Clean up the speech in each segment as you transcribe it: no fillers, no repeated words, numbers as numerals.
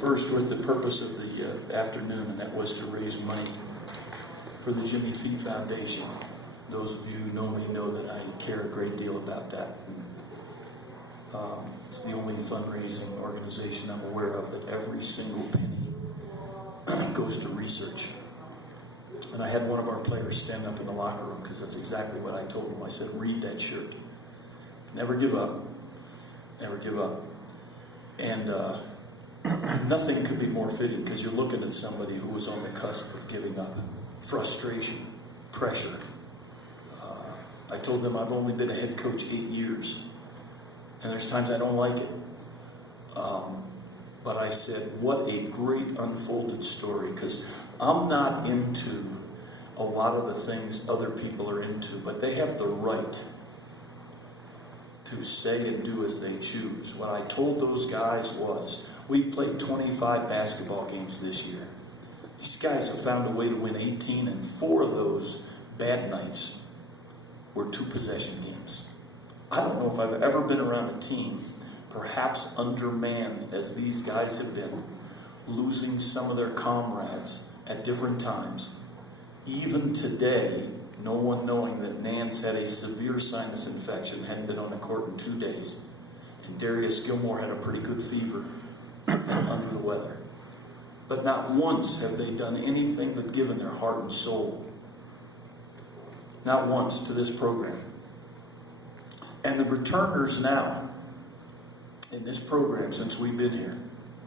first with the purpose of the afternoon, and that was to raise money for the Jimmy Fee Foundation. Those of you who know me know that I care a great deal about that. It's the only fundraising organization I'm aware of that every single penny goes to research. And I had one of our players stand up in the locker room, because that's exactly what I told him. I said, read that shirt. Never give up. Never give up. And nothing could be more fitting, because you're looking at somebody who was on the cusp of giving up. Frustration, pressure. I told them I've only been a head coach 8 years, and there's times I don't like it. But I said, what a great unfolded story, because I'm not into a lot of the things other people are into, but they have the right to say and do as they choose. What I told those guys was, we played 25 basketball games this year. These guys have found a way to win 18, and 4 of those bad nights were 2-possession games. I don't know if I've ever been around a team, perhaps undermanned as these guys have been, losing some of their comrades at different times. Even today, no one knowing that Nance had a severe sinus infection, hadn't been on the court in 2 days, and Darius Gilmore had a pretty good fever and under the weather. But not once have they done anything but given their heart and soul. Not once to this program. And the returners now, in this program since we've been here,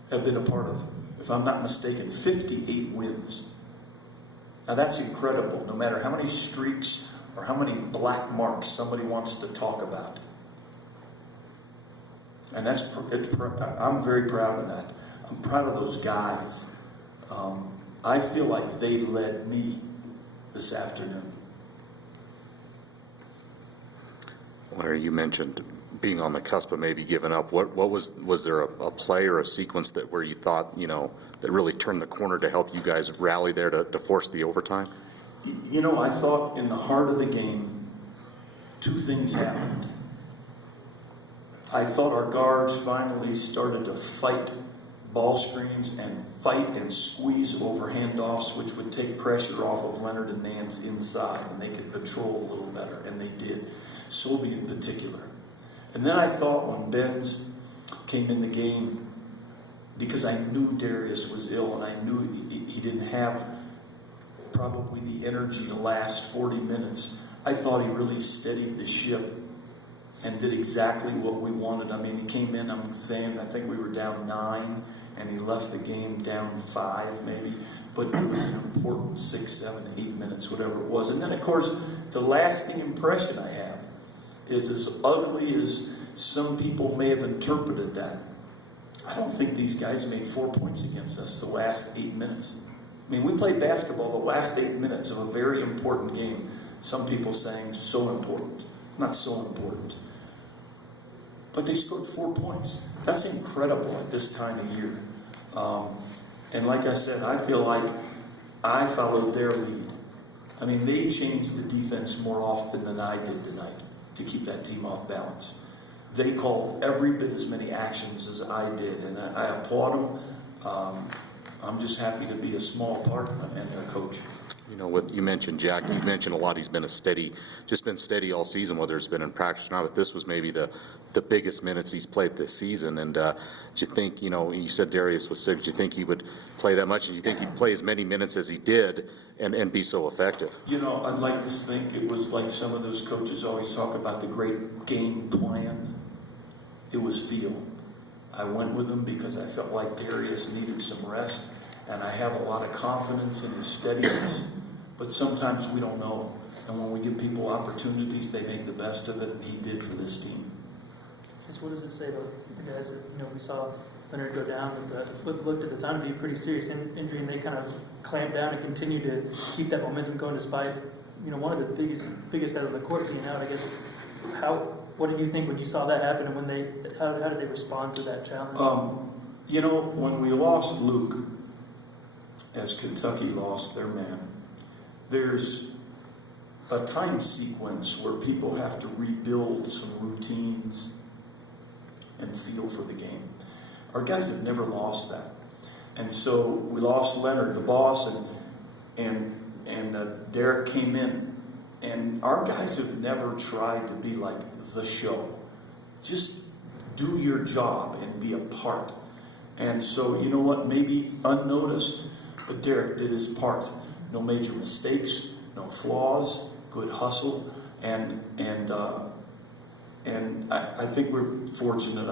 have been a part of, if I'm not mistaken, 58 wins. Now that's incredible, no matter how many streaks or how many black marks somebody wants to talk about. And I'm very proud of that. I'm proud of those guys. I feel like they led me this afternoon. Larry, you mentioned being on the cusp of maybe giving up. What was there a play or a sequence that where you thought, that really turned the corner to help you guys rally there to force the overtime? I thought in the heart of the game, 2 things happened. I thought our guards finally started to fight ball screens and fight and squeeze over handoffs, which would take pressure off of Leonard and Nance inside, and they could patrol a little better, and they did. Sobey in particular. And then I thought when Benz came in the game, because I knew Darius was ill and I knew he didn't have probably the energy to last 40 minutes, I thought he really steadied the ship and did exactly what we wanted. I mean, he came in, I think we were down 9, and he left the game down 5 maybe, but it was an important 6, 7, 8 minutes, whatever it was. And then, of course, the lasting impression I have is, as ugly as some people may have interpreted that, I don't think these guys made 4 points against us the last 8 minutes. I mean, we played basketball the last 8 minutes of a very important game. Some people saying so important. Not so important. But they scored 4 points. That's incredible at this time of year. And like I said, I feel like I followed their lead. I mean, they changed the defense more often than I did tonight to keep that team off balance. They called every bit as many actions as I did, and I applaud them. I'm just happy to be a small part and their coach. What you mentioned, Jack, you mentioned a lot. He's been been steady all season, whether it's been in practice or not. But this was maybe the biggest minutes he's played this season. And do you think, you said Darius was sick. Do you think he would play that much? And do you think he'd play as many minutes as he did and be so effective? I'd like to think it was like some of those coaches always talk about the great game plan. It was feel. I went with him because I felt like Darius needed some rest, and I have a lot of confidence in his steadiness. But sometimes we don't know, and when we give people opportunities, they make the best of it, and he did for this team. What does it say to the guys that we saw Leonard go down with looked at the time to be a pretty serious injury, and they kind of clamped down and continued to keep that momentum going despite one of the biggest guys on the court being out. I guess what did you think when you saw that happen, and how did they respond to that challenge? When we lost Luke, as Kentucky lost their man, there's a time sequence where people have to rebuild some routines and feel for the game. Our guys have never lost that. And so we lost Leonard, the boss, and Derek came in. And our guys have never tried to be like the show. Just do your job and be a part. And so, you know what, maybe unnoticed, but Derek did his part. No major mistakes, no flaws, good hustle, and I think we're fortunate.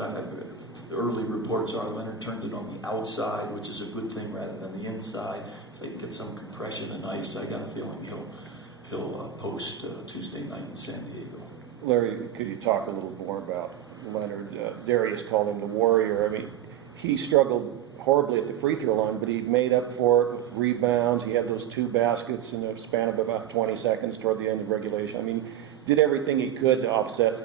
Early reports are Leonard turned it on the outside, which is a good thing rather than the inside. If they get some compression and ice, I got a feeling he'll post Tuesday night in San Diego. Larry, could you talk a little more about Leonard? Darius called him the warrior. I mean, he struggled horribly at the free throw line, but he made up for it with rebounds. He had those 2 baskets in a span of about 20 seconds toward the end of regulation. I mean, did everything he could to offset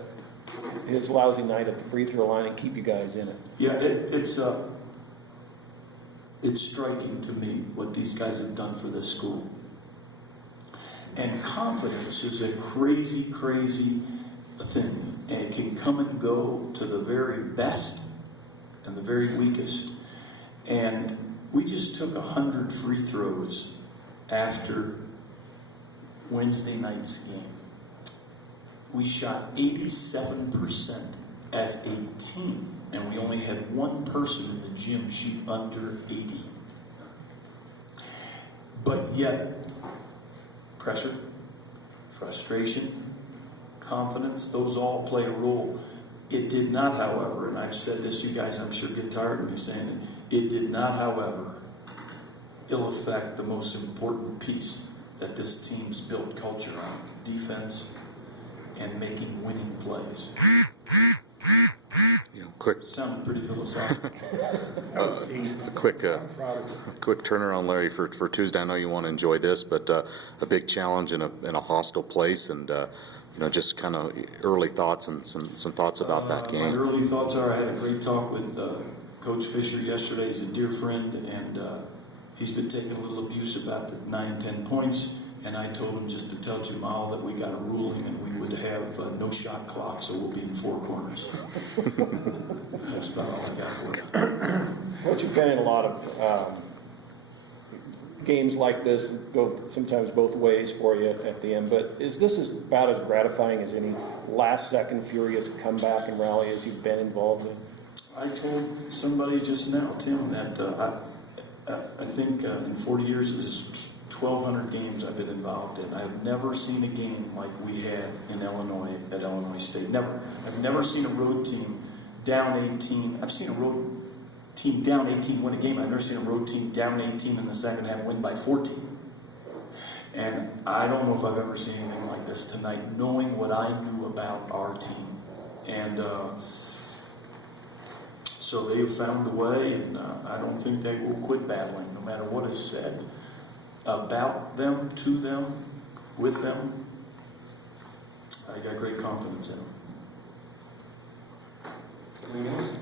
his lousy night at the free throw line and keep you guys in it. Yeah, it's striking to me what these guys have done for this school. And confidence is a crazy, crazy thing. And it can come and go to the very best and the very weakest. And we just took 100 free throws after Wednesday night's game. We shot 87% as a team, and we only had one person in the gym shoot under 80. But yet, pressure, frustration, confidence, those all play a role. It did not, however, and I've said this, you guys I'm sure get tired of me saying it did not, however, ill affect the most important piece that this team's built culture on, defense and making winning plays. Sounded pretty philosophical. A quick turnaround, Larry, for Tuesday. I know you want to enjoy this, but a big challenge in a hostile place, and just kind of early thoughts and some thoughts about that game. My early thoughts are I had a great talk with Coach Fisher yesterday. He's a dear friend, and he's been taking a little abuse about the 9-10 points. And I told him just to tell Jamal that we got a ruling and we would have no shot clock, so we'll be in 4 corners. That's about all I got for you. Well, you've been in a lot of games like this that go sometimes both ways for you at the end, but is this about as gratifying as any last-second furious comeback and rally as you've been involved in? I told somebody just now, Tim, that I think in 40 years it was 1,200 games I've been involved in. I've never seen a game like we had in Illinois at Illinois State. Never. I've never seen a road team down 18. I've seen a road team down 18 win a game. I've never seen a road team down 18 in the second half win by 14. And I don't know if I've ever seen anything like this tonight, knowing what I knew about our team. And so they've found a way, and I don't think they will quit battling, no matter what is said about them, to them, with them. I got great confidence in them.